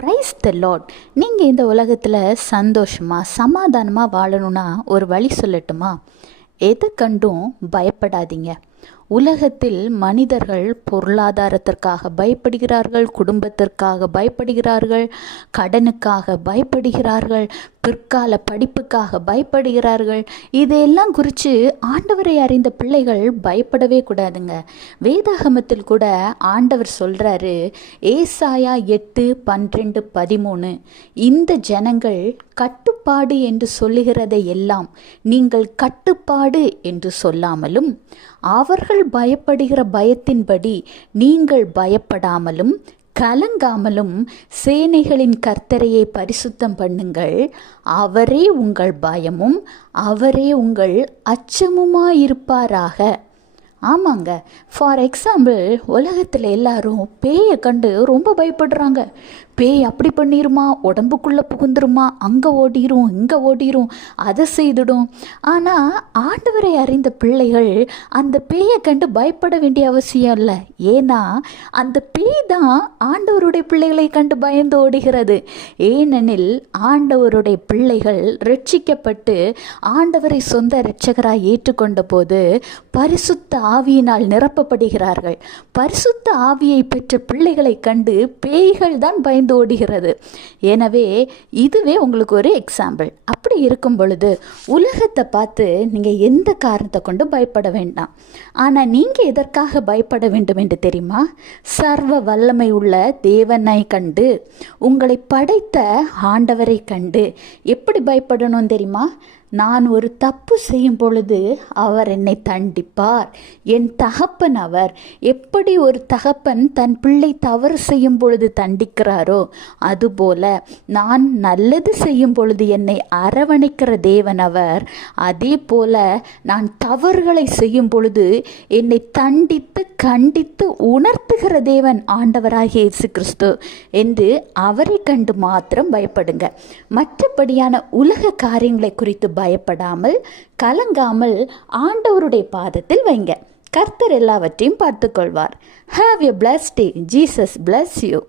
Praise the Lord. நீங்கள் இந்த உலகத்தில் சந்தோஷமாக சமாதானமாக வாழணும்னா ஒரு வழி சொல்லட்டுமா? எதை கண்டும் பயப்படாதீங்க. உலகத்தில் மனிதர்கள் பொருளாதாரத்திற்காக பயப்படுகிறார்கள், குடும்பத்திற்காக பயப்படுகிறார்கள், கடனுக்காக பயப்படுகிறார்கள், பிற்கால படிப்புக்காக பயப்படுகிறார்கள். இதையெல்லாம் குறித்து ஆண்டவரை அறிந்த பிள்ளைகள் பயப்படவே கூடாதுங்க. வேதாகமத்தில் கூட ஆண்டவர் சொல்கிறாரு, ஏசாயா 8:12-13, இந்த ஜனங்கள் கட்டுப்பாடு என்று சொல்லுகிறதை எல்லாம் நீங்கள் கட்டுப்பாடு என்று சொல்லாமலும், அவர்கள் பயப்படுகிற பயத்தின்படி நீங்கள் பயப்படாமலும் கலங்காமலும் சேனைகளின் கர்த்தரையை பரிசுத்தம் பண்ணுங்கள். அவரே உங்கள் பயமும் அவரே உங்கள் அச்சமுமாயிருப்பாராக. ஆமாங்க, ஃபார் எக்ஸாம்பிள், உலகத்தில் எல்லாரும் பேயை கண்டு ரொம்ப பயப்படுறாங்க. பேய் அப்படி பண்ணிடுமா, உடம்புக்குள்ளே புகுந்துருமா, அங்கே ஓடிரும் இங்கே ஓடிரும், அதை செய்துடும். ஆனால் ஆண்டவரை அறிந்த பிள்ளைகள் அந்த பேயை கண்டு பயப்பட வேண்டிய அவசியம் இல்லை. ஏன்னா அந்த பேய் தான் ஆண்டவருடைய பிள்ளைகளை கண்டு பயந்து ஓடுகிறது. ஏனெனில் ஆண்டவருடைய பிள்ளைகள் ரட்சிக்கப்பட்டு ஆண்டவரை சொந்த இரட்சகராய் ஏற்றுக்கொண்ட போது பரிசுத்த ஆவியினால் நிரப்பப்படுகிறார்கள். பரிசுத்த ஆவியை பெற்ற பிள்ளைகளை கண்டு பேய்கள் தான் பயந்து ஓடுகிறது. எனவே இதுவே உங்களுக்கு ஒரு எக்ஸாம்பிள். அப்படி இருக்கும் பொழுது உலகத்தை பார்த்து நீங்கள் எந்த காரணத்தை கொண்டு பயப்பட வேண்டாம். ஆனால் நீங்கள் எதற்காக பயப்பட வேண்டும் என்று தெரியுமா? சர்வ வல்லமை உள்ள தேவனை கண்டு, உங்களை படைத்த ஆண்டவரை கண்டு எப்படி பயப்படணும் தெரியுமா? நான் ஒரு தப்பு செய்யும் பொழுது அவர் என்னை தண்டிப்பார். என் தகப்பன் அவர். எப்படி ஒரு தகப்பன் தன் பிள்ளை தவறு செய்யும் பொழுது தண்டிக்கிறாரோ, அதுபோல நான் நல்லது செய்யும் பொழுது என்னை அரவணைக்கிற தேவன் அவர். அதே போல நான் தவறுகளை செய்யும் பொழுது என்னை தண்டித்து கண்டித்து உணர்த்துகிற தேவன் ஆண்டவராகிய இயேசு கிறிஸ்து என்று அவரை கண்டு மாத்திரம் பயப்படுங்க. மற்றபடியான உலக காரியங்களை குறித்து பயப்படாமல் கலங்காமல் ஆண்டவருடைய பாதத்தில் வைங்க. கர்த்தர் எல்லாவற்றையும் பார்த்துக்கொள்வார். Have a blessed day. Jesus bless you.